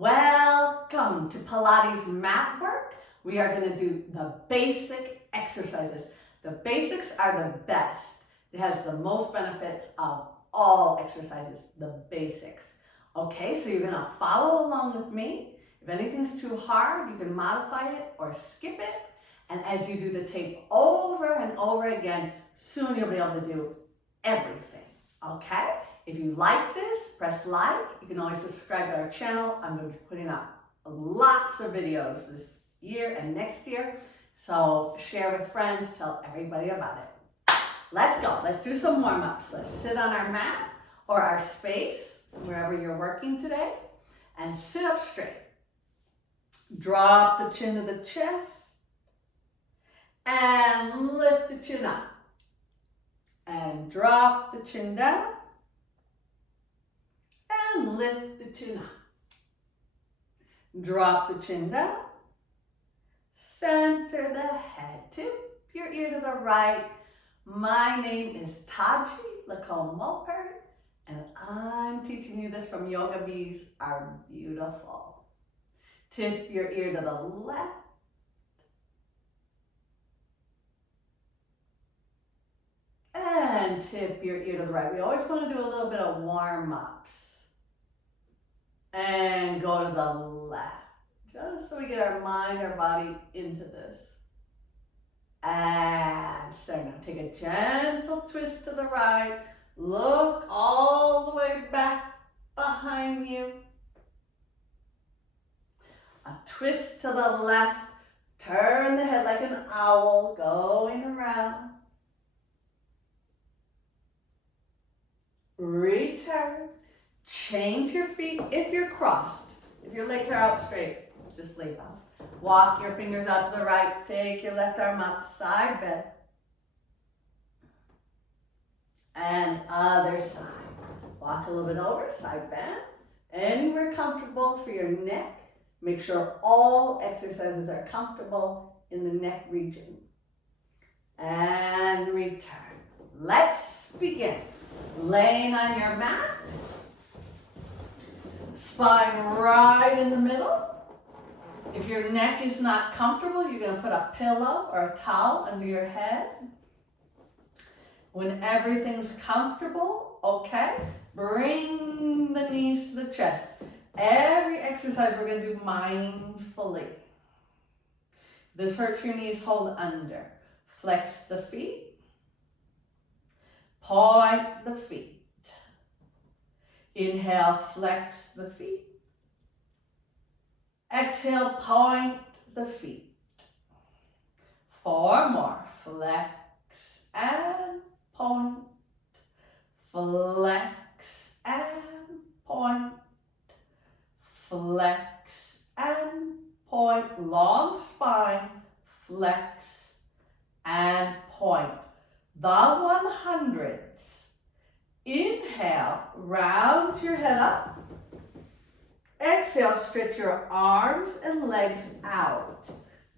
Welcome to Pilates mat work. We are going to do the basic exercises. The basics are the best. It has the most benefits of all exercises, the basics. Okay, so you're going to follow along with me. If anything's too hard, you can modify it or skip it. And as you do the tape over and over again, soon you'll be able to do everything. Okay? If you like this, press like. You can always subscribe to our channel. I'm going to be putting up lots of videos this year and next year. So share with friends, tell everybody about it. Let's go. Let's do some warm-ups. Let's sit on our mat or our space, wherever you're working today, and sit up straight. Drop the chin to the chest and lift the chin up. And drop the chin down. And lift the chin up. Drop the chin down. Center the head. Tip your ear to the right. My name is Tahji, LaComb Wolpert, and I'm teaching you this from Yoga Bees Are Beautiful. Tip your ear to the left. And tip your ear to the right. We always want to do a little bit of warm-ups. And go to the left, just so we get our mind, our body into this. And so now take a gentle twist to the right. Look all the way back behind you. A twist to the left. Turn the head like an owl, going around. Return. Change your feet if you're crossed. If your legs are out straight, just leave them. Walk your fingers out to the right. Take your left arm up, side bend. And other side. Walk a little bit over, side bend. Anywhere comfortable for your neck. Make sure all exercises are comfortable in the neck region. And return. Let's begin. Laying on your mat. Spine right in the middle. If your neck is not comfortable, you're going to put a pillow or a towel under your head. When everything's comfortable, okay, bring the knees to the chest. Every exercise we're going to do mindfully. If this hurts your knees, hold under. Flex the feet. Point the feet. Inhale, flex the feet. Exhale, point the feet. 4 more. Flex and point. Flex and point. Flex and point. Long spine. Flex and point. The 100s. Inhale, round your head up. Exhale, stretch your arms and legs out.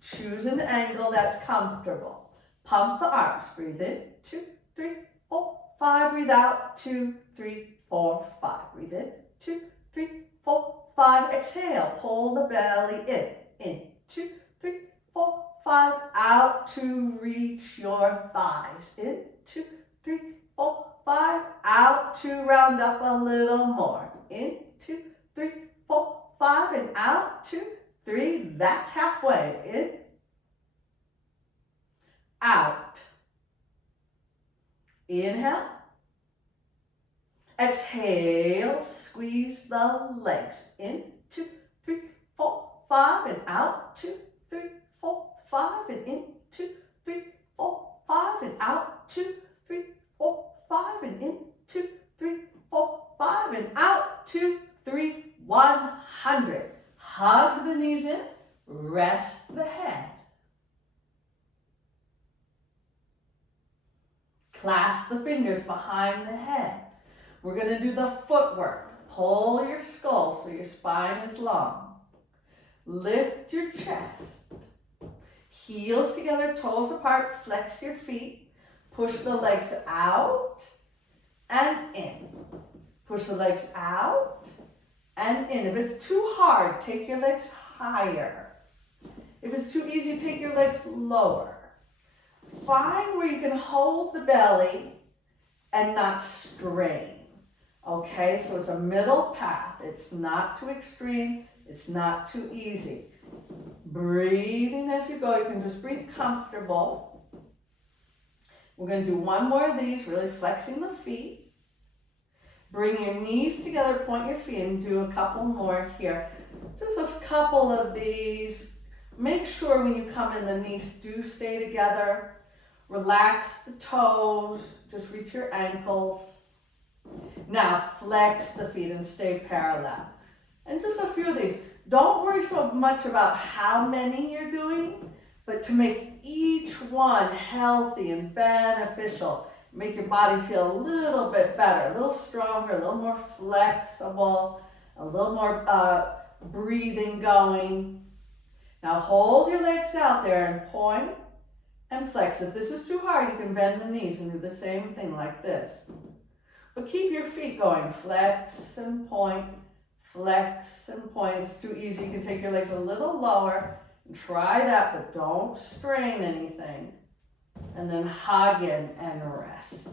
Choose an angle that's comfortable. Pump the arms. Breathe in. 2, 3, 4, 5. Breathe out. 2, 3, 4, 5. Breathe in. 2, 3, 4, 5. Exhale. Pull the belly in. In. 2, 3, 4, 5. Out to reach your thighs. In. 2, 3, 4, 5. Out to round up a little more. In. 2, 3, 4, 5. And out. 2, 3. That's halfway. In. Out. Inhale. Exhale. Squeeze the legs. In. 2, 3, 4, 5. And out. 2, 3, 4, 5. And in. 2, 3, 4, 5. And out. 2, 3, 4, 5. And in. 2, 3, 4, 5. And out. 2, 3, 100. Hug the knees in. Rest the head. Clasp the fingers behind the head. We're going to do the footwork. Pull your skull so your spine is long. Lift your chest. Heels together, toes apart. Flex your feet. Push the legs out and in. Push the legs out and in. If it's too hard, take your legs higher. If it's too easy, take your legs lower. Find where you can hold the belly and not strain. Okay, so it's a middle path. It's not too extreme. It's not too easy. Breathing as you go. You can just breathe comfortable. We're going to do one more of these, really flexing the feet. Bring your knees together, point your feet, and do a couple more here. Just a couple of these. Make sure when you come in, the knees do stay together. Relax the toes. Just reach your ankles. Now flex the feet and stay parallel. And just a few of these. Don't worry so much about how many you're doing, but to make each one healthy and beneficial. Make your body feel a little bit better, a little stronger, a little more flexible, a little more breathing going. Now hold your legs out there and point and flex. If this is too hard, you can bend the knees and do the same thing like this. But keep your feet going. Flex and point, flex and point. If it's too easy, you can take your legs a little lower and try that, but don't strain anything. And then hug in and rest.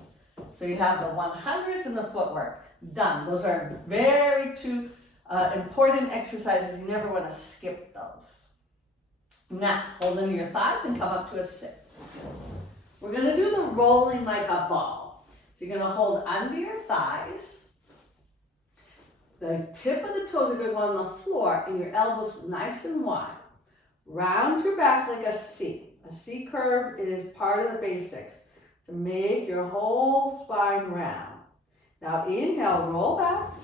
So you have the 100s and the footwork. Done. Those are very two important exercises. You never want to skip those. Now, hold under your thighs and come up to a sit. We're going to do the rolling like a ball. So you're going to hold under your thighs. The tip of the toes are going to go on the floor and your elbows nice and wide. Round your back like a C. A C curve is part of the basics to make your whole spine round. Now inhale, roll back.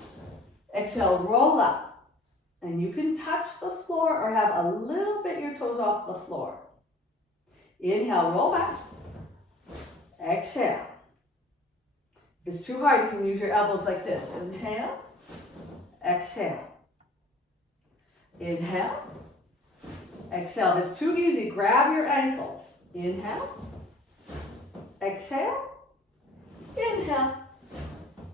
Exhale, roll up. And you can touch the floor or have a little bit your toes off the floor. Inhale, roll back. Exhale. If it's too hard, you can use your elbows like this. Inhale, exhale. Inhale, exhale. If it's too easy, grab your ankles. Inhale, exhale, inhale,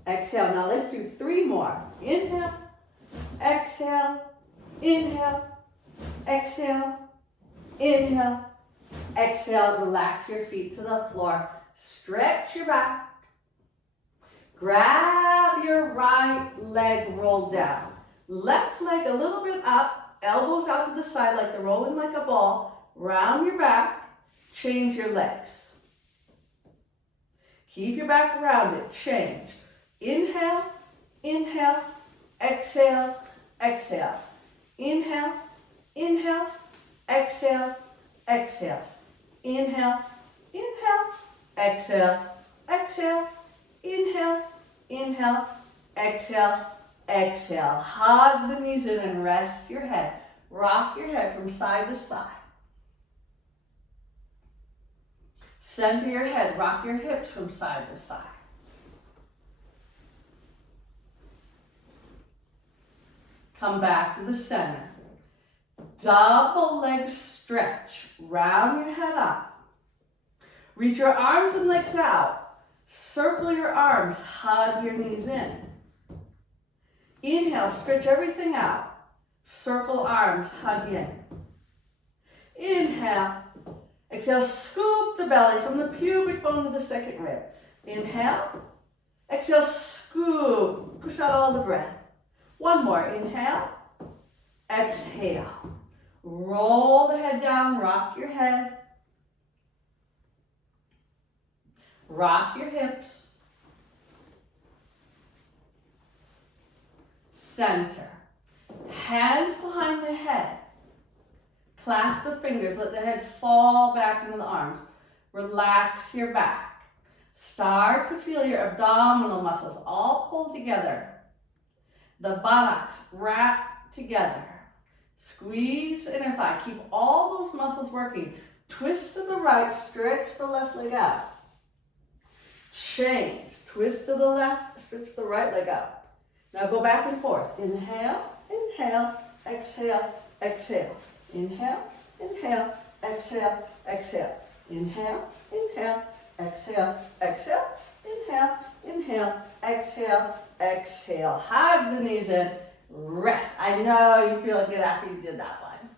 exhale. Now let's do 3 more. Inhale, exhale, inhale, exhale, inhale, exhale. Relax your feet to the floor. Stretch your back. Grab your right leg rolled down. Left leg a little bit up, elbows out to the side like they're rolling like a ball. Round your back, change your legs. Keep your back rounded, change. Inhale, inhale, exhale, exhale. Inhale, inhale, exhale, exhale. Inhale, inhale, exhale, exhale. Inhale, inhale, exhale, exhale. Hug the knees in and rest your head. Rock your head from side to side. Center your head. Rock your hips from side to side. Come back to the center. Double leg stretch. Round your head up. Reach your arms and legs out. Circle your arms, hug your knees in. Inhale, stretch everything out. Circle arms, hug in. Inhale. Exhale, scoop the belly from the pubic bone to the second rib. Inhale. Exhale, scoop. Push out all the breath. One more. Inhale. Exhale. Roll the head down, rock your head. Rock your hips. Center. Hands behind the head. Clasp the fingers. Let the head fall back into the arms. Relax your back. Start to feel your abdominal muscles all pull together. The buttocks wrap together. Squeeze the inner thigh. Keep all those muscles working. Twist to the right. Stretch the left leg out. Change. Twist to the left, stretch the right leg out. Now go back and forth. Inhale, inhale, exhale, exhale. Inhale, inhale, exhale, exhale. Inhale, inhale, exhale, exhale. Inhale, inhale, exhale, exhale. Hug the knees in. rest. I know you feel good after you did that one.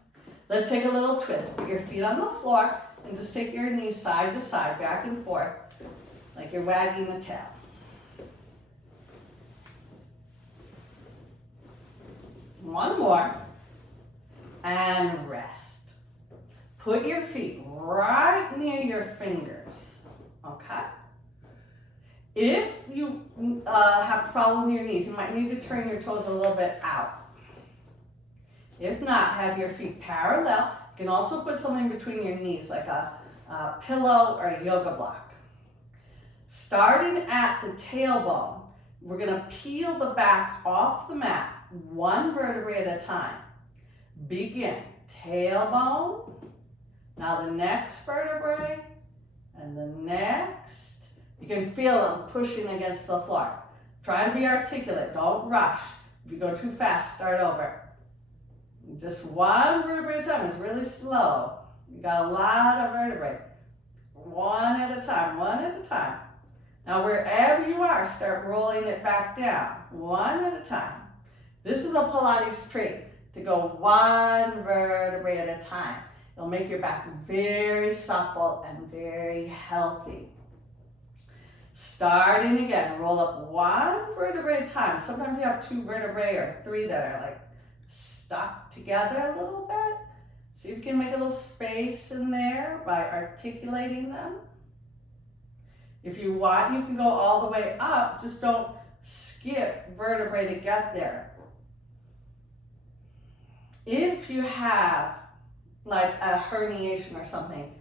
Let's take a little twist. Put your feet on the floor and just take your knees side to side, back and forth, like you're wagging a tail. One more, and rest. Put your feet right near your fingers, okay? If you have a problem with your knees, you might need to turn your toes a little bit out. If not, have your feet parallel. You can also put something between your knees, like a pillow or a yoga block. Starting at the tailbone, we're gonna peel the back off the mat, one vertebrae at a time. Begin, tailbone, now the next vertebrae, and the next. You can feel them pushing against the floor. Try to be articulate, don't rush. If you go too fast, start over. Just one vertebrae at a time. It's really slow. You got a lot of vertebrae. One at a time, one at a time. Now wherever you are, start rolling it back down, one at a time. This is a Pilates trick, to go one vertebrae at a time. It'll make your back very supple and very healthy. Starting again, roll up one vertebrae at a time. Sometimes you have two vertebrae or three that are like stuck together a little bit. See if you can make a little space in there by articulating them. If you want, you can go all the way up. Just don't skip vertebrae to get there. If you have like a herniation or something,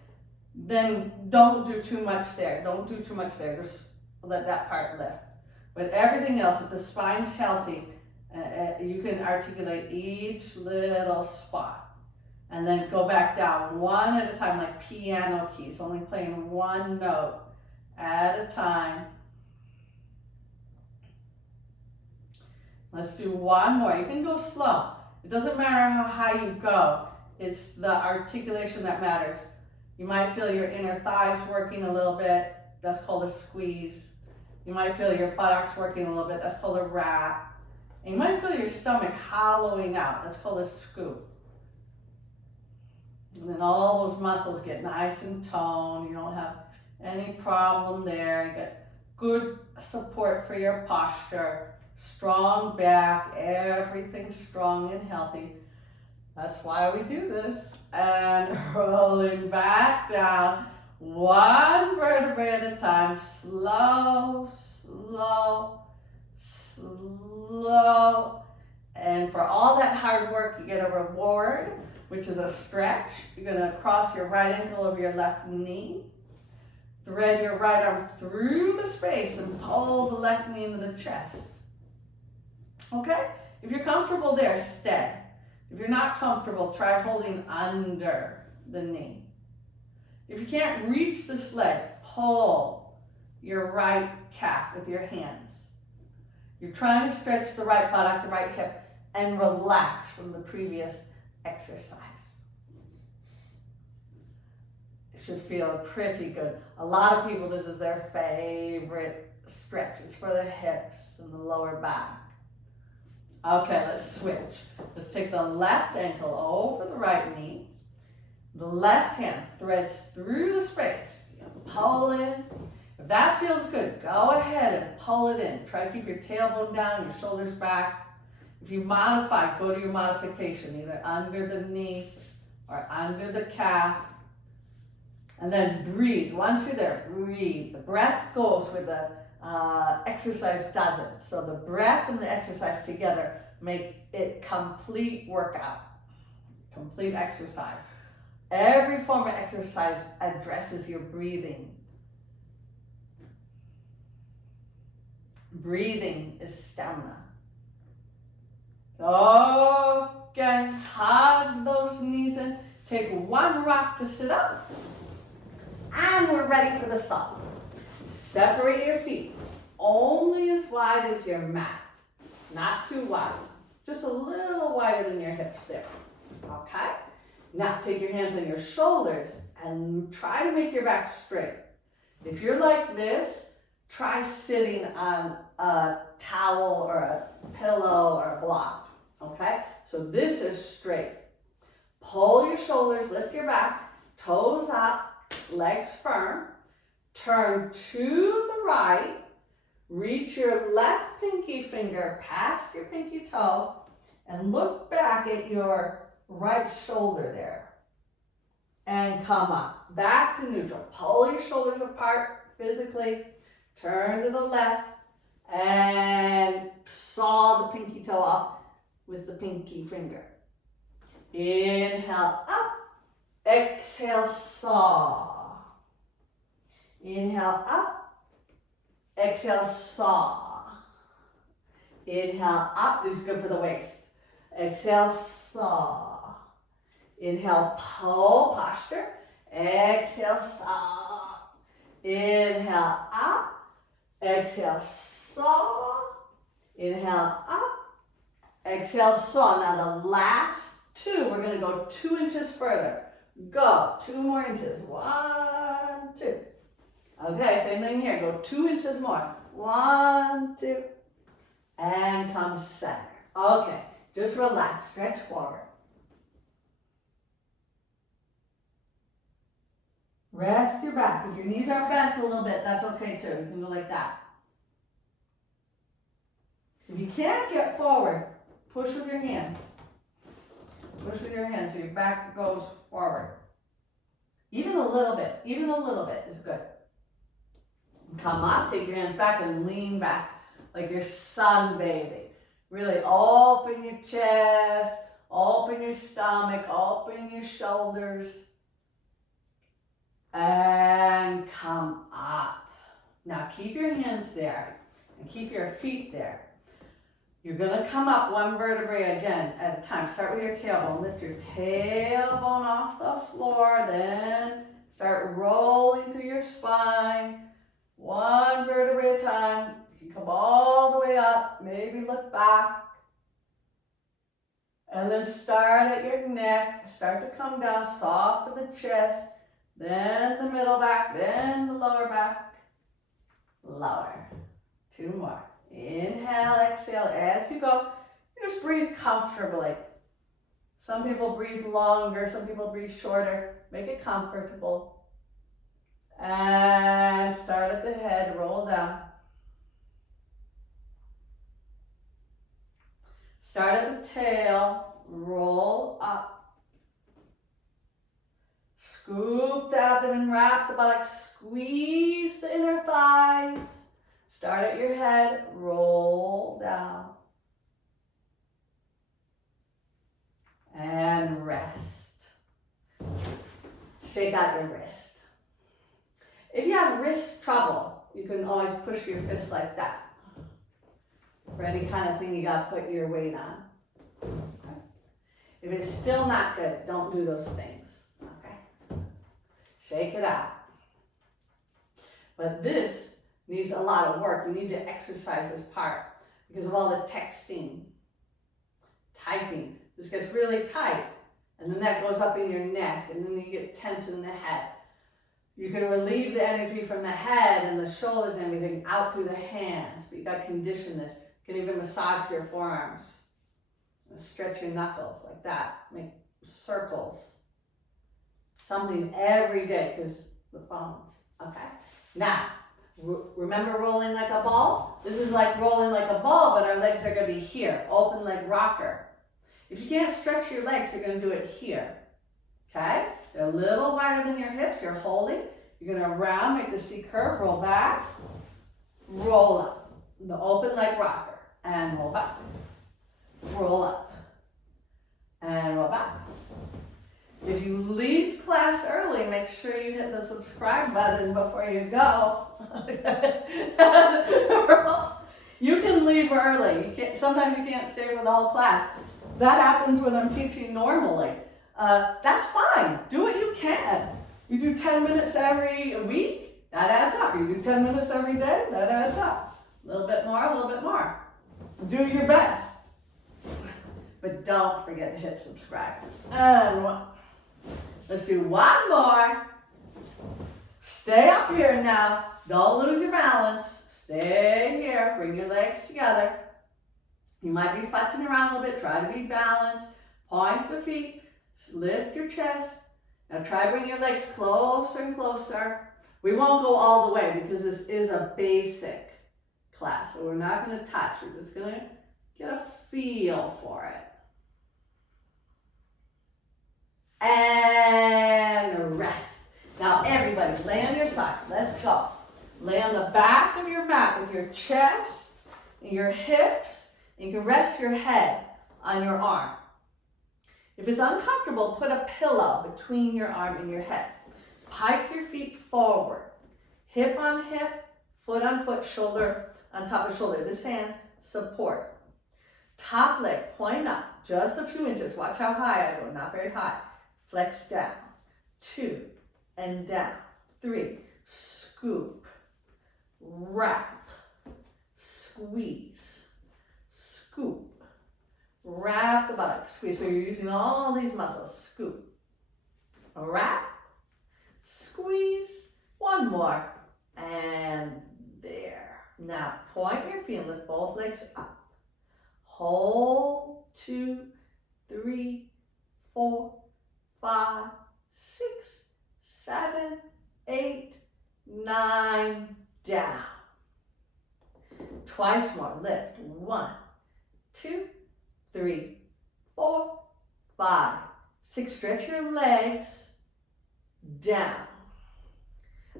then don't do too much there. Don't do too much there. Just let that part lift. But everything else, if the spine's healthy, you can articulate each little spot. And then go back down one at a time, like piano keys, only playing one note at a time. Let's do one more. You can go slow. It doesn't matter how high you go. It's the articulation that matters. You might feel your inner thighs working a little bit. That's called a squeeze. You might feel your buttocks working a little bit. That's called a wrap. And you might feel your stomach hollowing out. That's called a scoop. And then all those muscles get nice and toned. You don't have any problem there. You get good support for your posture. Strong back. Everything's strong and healthy. That's why we do this. And rolling back down, one vertebrae at a time, slow, slow, slow. And for all that hard work, you get a reward, which is a stretch. You're gonna cross your right ankle over your left knee, thread your right arm through the space and pull the left knee into the chest. Okay? If you're comfortable there, stay. If you're not comfortable, try holding under the knee. If you can't reach this leg, pull your right calf with your hands. You're trying to stretch the right buttock, the right hip, and relax from the previous exercise. It should feel pretty good. A lot of people, this is their favorite stretch. It's for the hips and the lower back. Okay, let's switch. Let's take the left ankle over the right knee. The left hand threads through the space. Pull in. If that feels good, go ahead and pull it in. Try to keep your tailbone down, your shoulders back. If you modify, go to your modification, either under the knee or under the calf. And then breathe. Once you're there, breathe. The breath goes with the exercise doesn't. So the breath and the exercise together make it complete workout, complete exercise. Every form of exercise addresses your breathing. Breathing is stamina. Okay, hug those knees in. Take one rock to sit up. And we're ready for the stop. Separate your feet only as wide as your mat, not too wide, just a little wider than your hips there, okay? Now take your hands on your shoulders and try to make your back straight. If you're like this, try sitting on a towel or a pillow or a block. So this is straight. Pull your shoulders, lift your back, toes up, legs firm. Turn to the right. Reach your left pinky finger past your pinky toe and look back at your right shoulder there. And come up. Back to neutral. Pull your shoulders apart physically. Turn to the left and saw the pinky toe off with the pinky finger. Inhale up. Exhale, saw. Inhale up. Exhale, saw. Inhale up. This is good for the waist. Exhale, saw. Inhale, pull posture. Exhale, saw. Inhale up. Exhale, saw. Inhale up. Exhale, saw. Now the last two, we're going to go 2 inches further. Go. 2 more inches. 1, 2. Okay, same thing here. Go 2 inches more. 1, 2. And come center. Okay, just relax. Stretch forward. Rest your back. If your knees are bent a little bit, that's okay too. You can go like that. If you can't get forward, push with your hands. Push with your hands so your back goes forward. Even a little bit is good. Come up, take your hands back and lean back like you're sunbathing. Really open your chest, open your stomach, open your shoulders. And come up. Now keep your hands there and keep your feet there. You're going to come up 1 vertebrae again at a time. Start with your tailbone. Lift your tailbone off the floor. Then start rolling through your spine. 1 vertebrae at a time. You can come all the way up. Maybe look back. And then start at your neck. Start to come down. Soften the chest. Then the middle back. Then the lower back. Lower. 2 more. Inhale, exhale as you go. Just breathe comfortably. Some people breathe longer, some people breathe shorter. Make it comfortable. And start at the head, roll down. Start at the tail, roll up. Scoop the abdomen, wrap the buttocks, squeeze the inner thighs. Start at your head, roll down. And rest. Shake out your wrist. If you have wrist trouble, you can always push your fist like that. For any kind of thing you got to put your weight on. Okay. If it's still not good, don't do those things. Okay. Shake it out. But this needs a lot of work. You need to exercise this part because of all the texting, typing. This gets really tight, and then that goes up in your neck, and then you get tense in the head. You can relieve the energy from the head and the shoulders and everything out through the hands, but you got to condition this. You can even massage your forearms. Stretch your knuckles like that. Make circles. Something every day because the phones. Okay? Now, remember rolling like a ball? This is like rolling like a ball, but our legs are going to be here. Open leg rocker. If you can't stretch your legs, you're going to do it here. Okay? They're a little wider than your hips. You're holding. You're going to round, make the C curve, roll back, roll up. The open leg rocker. And roll back. Roll up. And roll back. If you leave class early, make sure you hit the subscribe button before you go. You can leave early. Sometimes you can't stay for the whole class. That happens when I'm teaching normally. That's fine. Do what you can. You do 10 minutes every week, that adds up. You do 10 minutes every day, that adds up. A little bit more, a little bit more. Do your best. But don't forget to hit subscribe. And let's do 1 more. Stay up here now. Don't lose your balance. Stay here. Bring your legs together. You might be futzing around a little bit. Try to be balanced. Point the feet. Lift your chest. Now try to bring your legs closer and closer. We won't go all the way because this is a basic class. So we're not going to touch. We're just going to get a feel for it. And rest. Now everybody, lay on your side. Let's go. Lay on the back of your mat with your chest and your hips. And you can rest your head on your arm. If it's uncomfortable, put a pillow between your arm and your head. Pike your feet forward. Hip on hip, foot on foot, shoulder on top of shoulder. This hand, support. Top leg, point up, just a few inches. Watch how high I go, not very high. Flex down. 2, and down. 3, scoop, wrap, squeeze, scoop. Wrap the buttocks, squeeze. So you're using all these muscles. Scoop, wrap, squeeze. One more, and there. Now point your feet and lift both legs up. Hold. 2, 3, 4, 5, 6, 7, 8, 9. Down. Twice more. Lift. 1, 2, 3, 4, 5, 6. Stretch your legs. Down.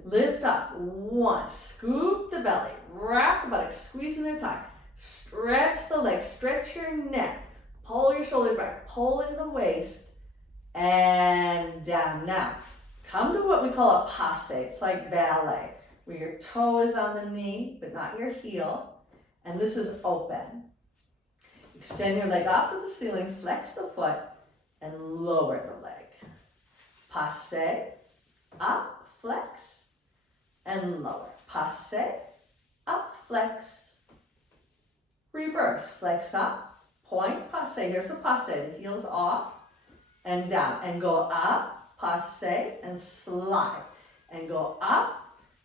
Lift up. 1. Scoop the belly. Wrap the buttocks. Squeeze in the thigh. Stretch the legs. Stretch your neck. Pull your shoulders back. Pull in the waist. And down. Now, come to what we call a passe. It's like ballet, where your toe is on the knee, but not your heel. And this is open. Extend your leg up to the ceiling, flex the foot, and lower the leg. Passe, up, flex, and lower. Passe, up, flex, reverse. Flex up, point, passe. Here's the passe. The heel's off and down. And go up, passe, and slide. And go up,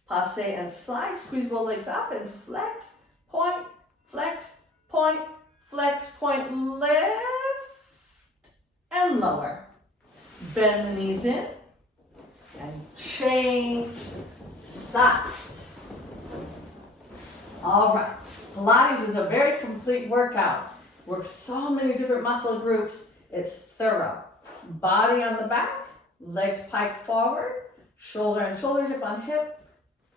passe, and slide. Squeeze both legs up and flex, point, flex, point, flex, point, lift, and lower. Bend the knees in, and change sides. All right, Pilates is a very complete workout. Works so many different muscle groups. It's thorough. Body on the back, legs pike forward, shoulder on shoulder, hip on hip,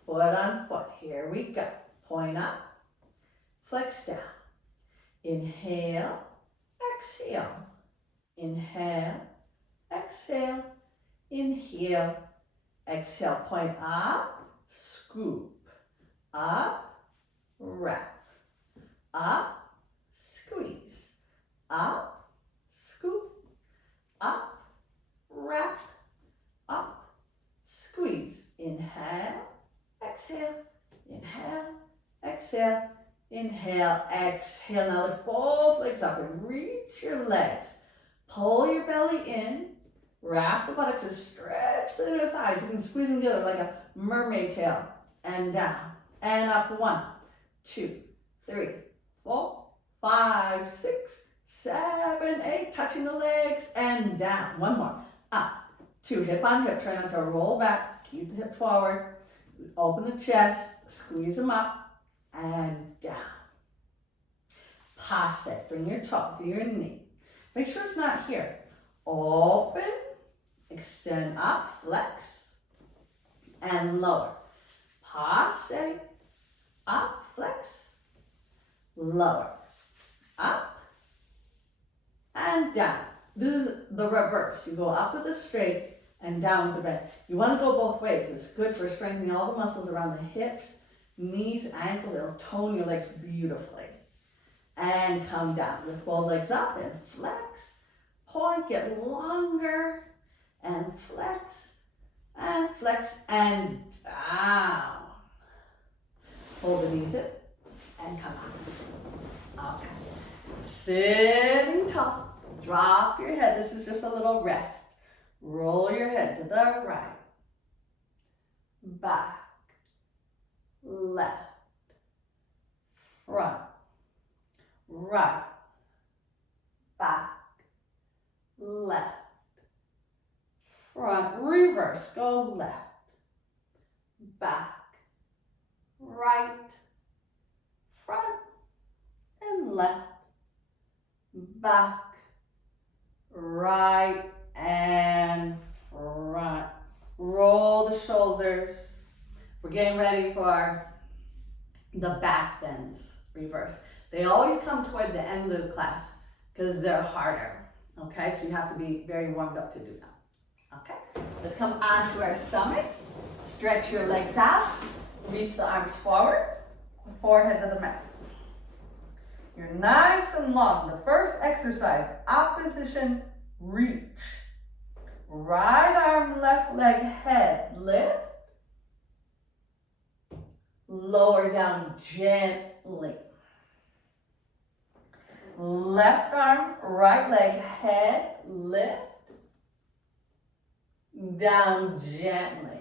foot on foot. Here we go. Point up, flex down. Inhale, exhale. Inhale, exhale. Inhale, exhale. Point up, scoop. Up, wrap. Up, squeeze. Up, scoop. Up, wrap. Up, squeeze. Inhale, exhale. Inhale, exhale. Inhale, exhale. Now lift both legs up and reach your legs. Pull your belly in. Wrap the buttocks and stretch the inner thighs. You can squeeze them together like a mermaid tail. And down. And up. 1, 2, 3, 4, 5, 6, 7, 8. Touching the legs. And down. One more. Up. 2. Hip on hip. Try not to roll back. Keep the hip forward. Open the chest. Squeeze them up. And down. Passe. Bring your toe to your knee. Make sure it's not here. Open. Extend up. Flex. And lower. Passe. Up. Flex. Lower. Up. And down. This is the reverse. You go up with a straight and down with a bend. You want to go both ways. It's good for strengthening all the muscles around the hips, knees, ankles. It'll tone your legs beautifully. And come down. Lift both legs up and flex. Point, get longer. And flex. And flex. And down. Hold the knees in. And come up. Okay. Sitting tall. Drop your head. This is just a little rest. Roll your head to the right. Back. Left. Front. Right. left, front, reverse, go left, back, right, front, and left, back, right, and front. Roll the shoulders. We're getting ready for the back bends, reverse. They always come toward the end of the class because they're harder, okay? So you have to be very warmed up to do them, okay? Let's come onto our stomach. Stretch your legs out. Reach the arms forward, the forehead to the mat. You're nice and long. The first exercise, opposition reach. Right arm, left leg, head, lift. Lower down gently. Left arm, right leg, head, lift. Down gently.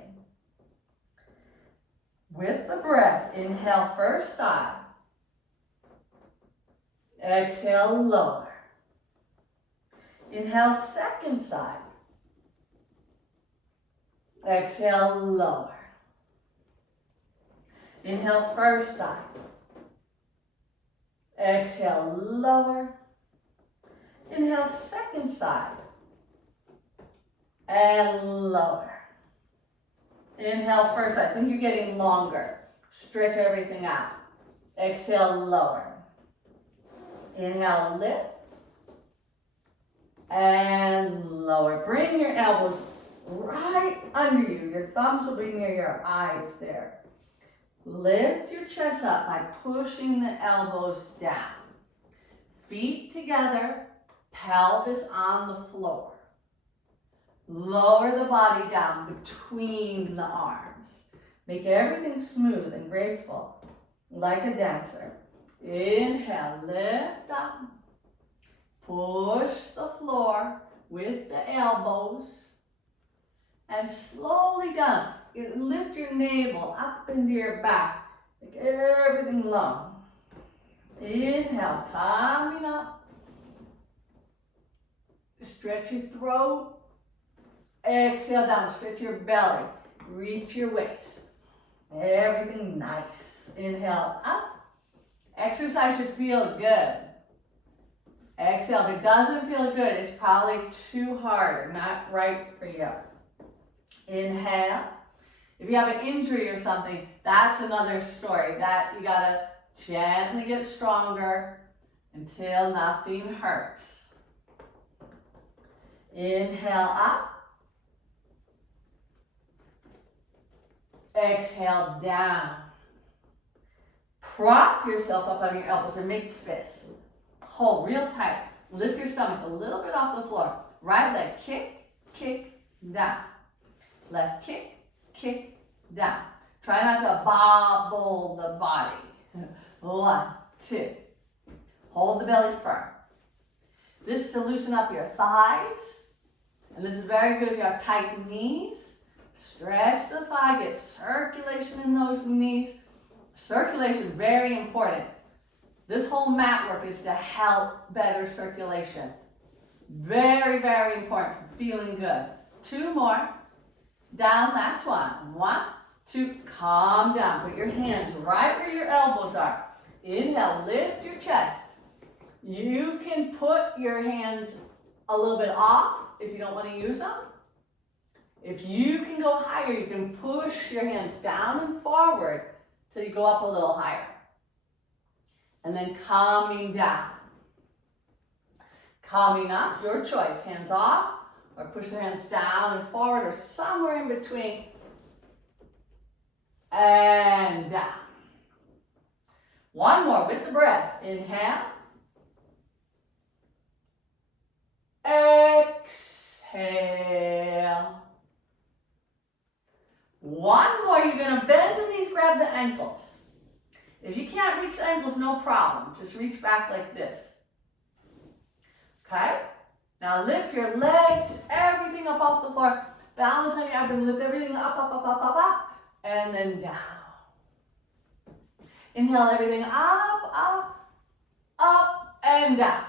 With the breath, inhale first side. Exhale, lower. Inhale second side. Exhale, lower. Inhale first side. Exhale, lower. Inhale second side. And lower. Inhale first side. I think you're getting longer. Stretch everything out. Exhale, lower. Inhale, lift. And lower. Bring your elbows right under you. Your thumbs will be near your eyes there. Lift your chest up by pushing the elbows down. Feet together, pelvis on the floor. Lower the body down between the arms. Make everything smooth and graceful, like a dancer. Inhale, lift up. Push the floor with the elbows. And slowly down. Lift your navel up into your back. Make everything long. Inhale, coming up. Stretch your throat. Exhale down, stretch your belly. Reach your waist. Everything nice. Inhale up. Exercise should feel good. Exhale, if it doesn't feel good, it's probably too hard or not right for you. Inhale. If you have an injury or something, that's another story. That you gotta gently get stronger until nothing hurts. Inhale up. Exhale down. Prop yourself up on your elbows and make fists. Hold real tight. Lift your stomach a little bit off the floor. Right leg, kick, kick, down. Left kick, kick, down. Try not to bobble the body. 1, 2. Hold the belly firm. This is to loosen up your thighs. And this is very good if you have tight knees. Stretch the thigh, get circulation in those knees. Circulation, very important. This whole mat work is to help better circulation. Very, very important for feeling good. 2 more. Down, last one. 1, 2, calm down. Put your hands right where your elbows are. Inhale, lift your chest. You can put your hands a little bit off if you don't want to use them. If you can go higher, you can push your hands down and forward till you go up a little higher. And then calming down. Calming up, your choice. Hands off, or push the hands down and forward, or somewhere in between. And down. 1 more with the breath. Inhale. Exhale. 1 more. You're going to bend the knees, grab the ankles. If you can't reach the ankles, no problem. Just reach back like this. Okay? Now lift your legs, everything up off the floor. Balance on your abdomen. Lift everything up, up, up, up, up, up. And then down. Inhale everything up, up, up, and down.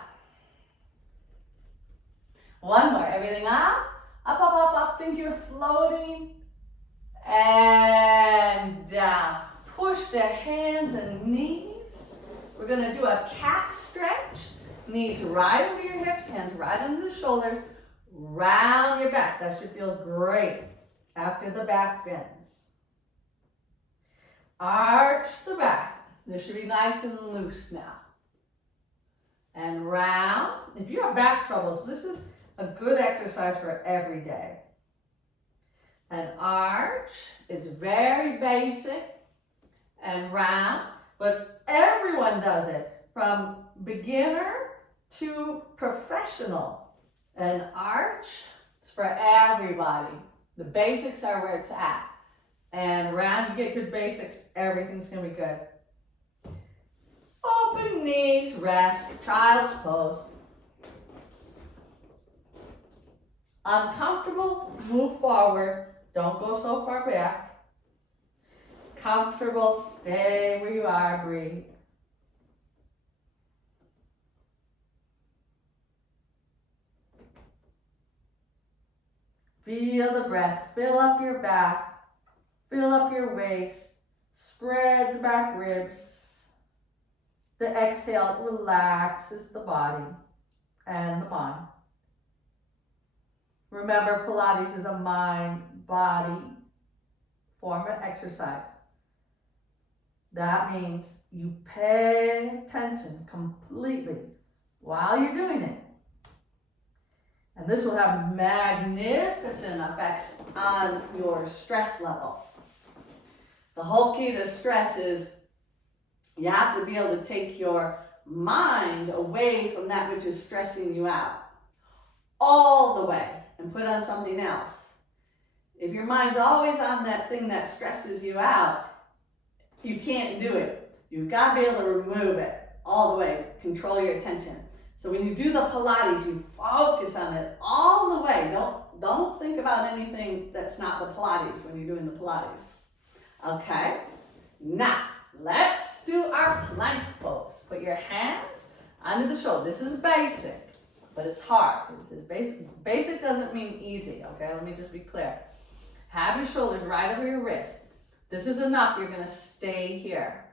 One more. Everything up, up, up, up, up. Think you're floating. And down. Push the hands and knees. We're going to do a cat stretch. Knees right over your hips, hands right under the shoulders. Round your back. That should feel great after the back bends. Arch the back. This should be nice and loose now. And round. If you have back troubles, this is a good exercise for every day. An arch is very basic and round, but everyone does it from beginner to professional. An arch is for everybody. The basics are where it's at. And round, you get good basics, everything's going to be good. Open knees, rest, child's pose. Uncomfortable, move forward. Don't go so far back. Comfortable, stay where you are, breathe. Feel the breath, fill up your back, fill up your waist, spread the back ribs. The exhale relaxes the body and the mind. Remember, Pilates is a mind-body form of exercise. That means you pay attention completely while you're doing it. And this will have magnificent effects on your stress level. The whole key to stress is you have to be able to take your mind away from that which is stressing you out all the way and put on something else. If your mind's always on that thing that stresses you out, you can't do it. You've got to be able to remove it all the way, control your attention. So when you do the Pilates, you focus on it all the way. Don't think about anything that's not the Pilates when you're doing the Pilates. Okay? Now, let's do our plank pose. Put your hands under the shoulder. This is basic, but it's hard. This is basic. Basic doesn't mean easy, okay? Let me just be clear. Have your shoulders right over your wrist. This is enough. You're going to stay here.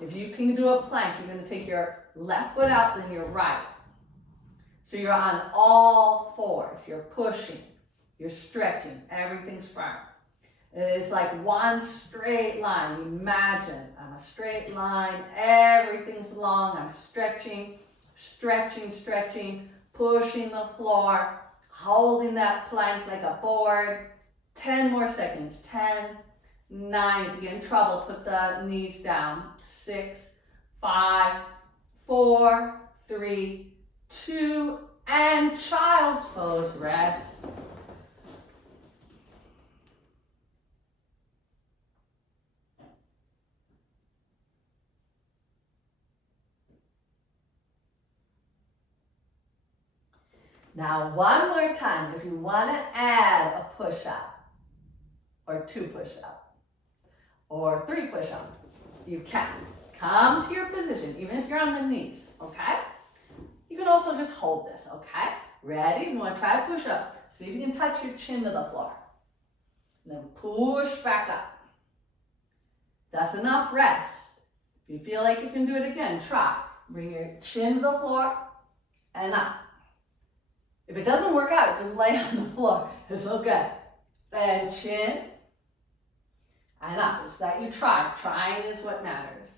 If you can do a plank, you're going to take your left foot out, then your right. So you're on all fours. You're pushing. You're stretching. Everything's firm. It's like one straight line. Imagine I'm a straight line. Everything's long. I'm stretching, stretching, stretching, pushing the floor, holding that plank like a board. 10 more seconds. 10, 9. If you get in trouble, put the knees down. 6, 5, 4, 3, 2, and child's pose. Rest. Now, one more time, if you want to add a push-up, or 2 push-ups, or 3 push-ups, you can. Come to your position, even if you're on the knees, okay? You can also just hold this, okay? Ready? You want to try a push-up. See if you can touch your chin to the floor. And then push back up. That's enough rest. If you feel like you can do it again, try. Bring your chin to the floor and up. If it doesn't work out, just lay on the floor. It's okay. And chin and up. It's that you try. Trying is what matters.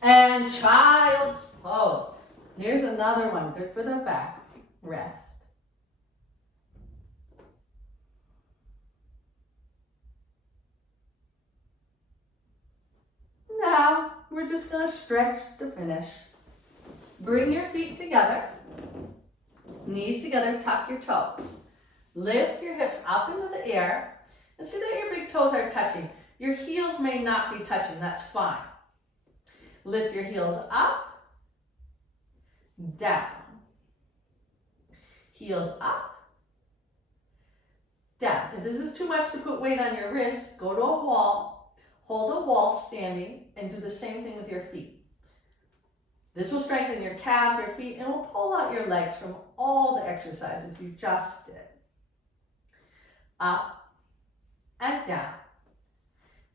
And child's pose. Here's another one. Good for the back. Rest. Now, we're just going to stretch to finish. Bring your feet together. Knees together, tuck your toes. Lift your hips up into the air and see that your big toes are touching. Your heels may not be touching, that's fine. Lift your heels up, down. Heels up, down. If this is too much to put weight on your wrist, go to a wall, hold a wall standing, and do the same thing with your feet. This will strengthen your calves, your feet, and will pull out your legs from all the exercises you just did. Up and down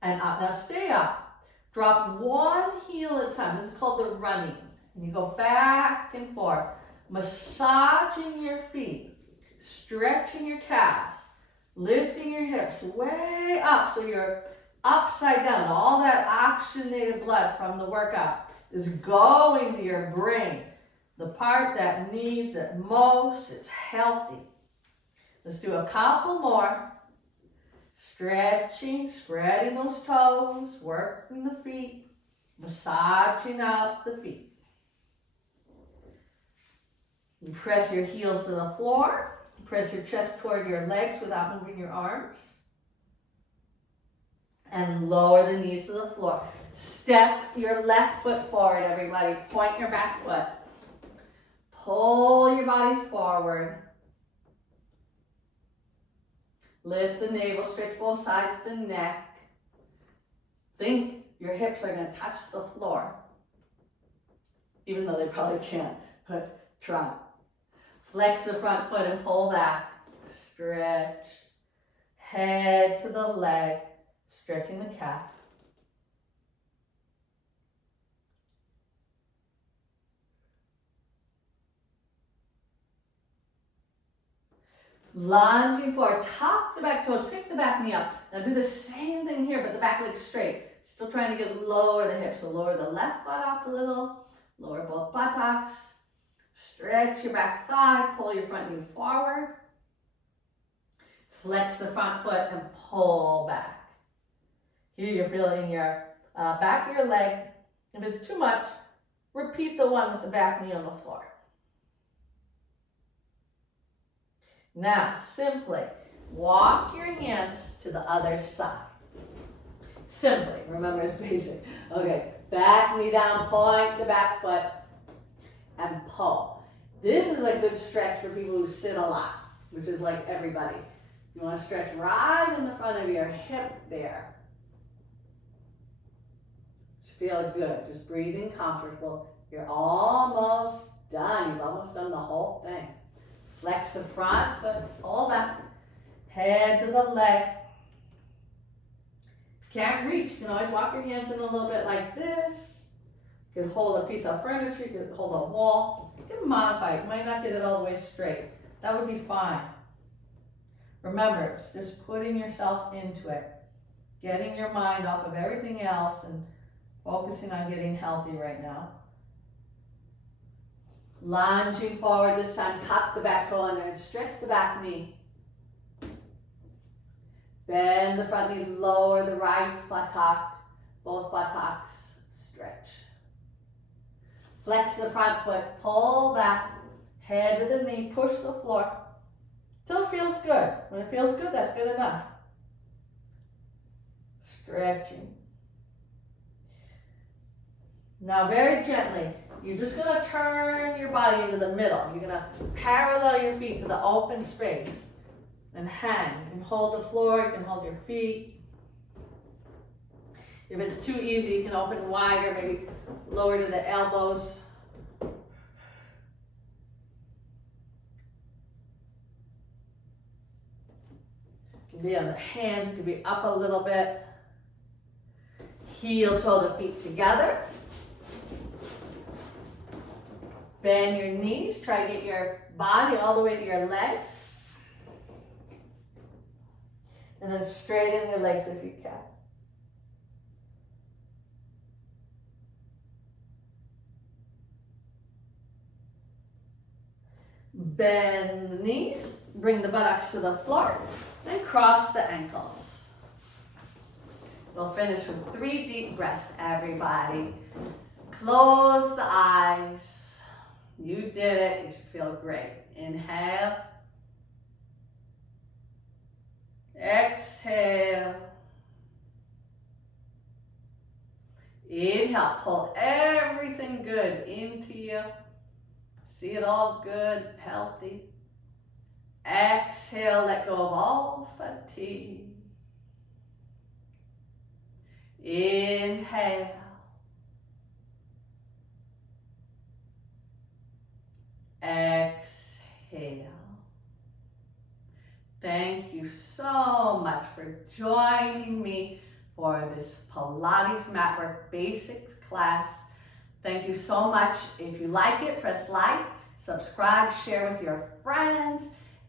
and up. Now stay up. Drop one heel at a time. This is called the running. And you go back and forth, massaging your feet, stretching your calves, lifting your hips way up so you're upside down. All that oxygenated blood from the workout is going to your brain, the part that needs it most. It's healthy. Let's do a couple more. Stretching, spreading those toes, working the feet, massaging out the feet. You press your heels to the floor. Press your chest toward your legs without moving your arms. And lower the knees to the floor. Step your left foot forward, everybody. Point your back foot. Pull your body forward. Lift the navel, stretch both sides of the neck. Think your hips are going to touch the floor. Even though they probably can't, but try. Flex the front foot and pull back. Stretch. Head to the leg, stretching the calf. Lunging forward, top the back toes, pick the back knee up. Now do the same thing here, but the back leg straight. Still trying to lower the hips. So lower the left buttock a little, lower both buttocks. Stretch your back thigh, pull your front knee forward. Flex the front foot and pull back. Here you're feeling your back of your leg. If it's too much, repeat the one with the back knee on the floor. Now, simply walk your hands to the other side. Simply, remember it's basic. Okay, back knee down, point the back foot, and pull. This is a good stretch for people who sit a lot, which is like everybody. You want to stretch right in the front of your hip there. Feel good, just breathing comfortable. You're almost done. You've almost done the whole thing. Flex the front foot, pull back, head to the leg. If you can't reach, you can always walk your hands in a little bit like this. You can hold a piece of furniture, you can hold a wall. You can modify it. You might not get it all the way straight. That would be fine. Remember, it's just putting yourself into it, getting your mind off of everything else and focusing on getting healthy right now. Lunging forward this time, tuck the back toe under and stretch the back knee. Bend the front knee, lower the right buttock, both buttocks, stretch. Flex the front foot, pull back, head to the knee, push the floor till it feels good. When it feels good, that's good enough. Stretching. Now very gently, you're just going to turn your body into the middle. You're going to parallel your feet to the open space and hang. You can hold the floor, you can hold your feet. If it's too easy, you can open wider, maybe lower to the elbows. It can be on the hands, it could be up a little bit. Heel toe the feet together. Bend your knees, try to get your body all the way to your legs. And then straighten your legs if you can. Bend the knees, bring the buttocks to the floor, and cross the ankles. We'll finish with 3 deep breaths, everybody. Close the eyes. You did it. You should feel great. Inhale. Exhale. Inhale. Pull everything good into you. See it all good, healthy. Exhale. Let go of all fatigue. Inhale. exhale. Thank you so much for joining me for this Pilates Mat Work Basics class. Thank you so much. If you like it, press like, subscribe, share with your friends.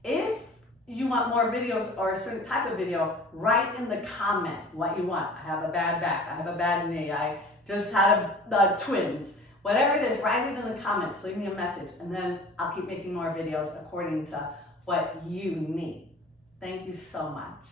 If you want more videos or a certain type of video, write in the comment what you want. I have a bad back, I have a bad knee, I just had twins. Whatever it is, write it in the comments, leave me a message, and then I'll keep making more videos according to what you need. Thank you so much.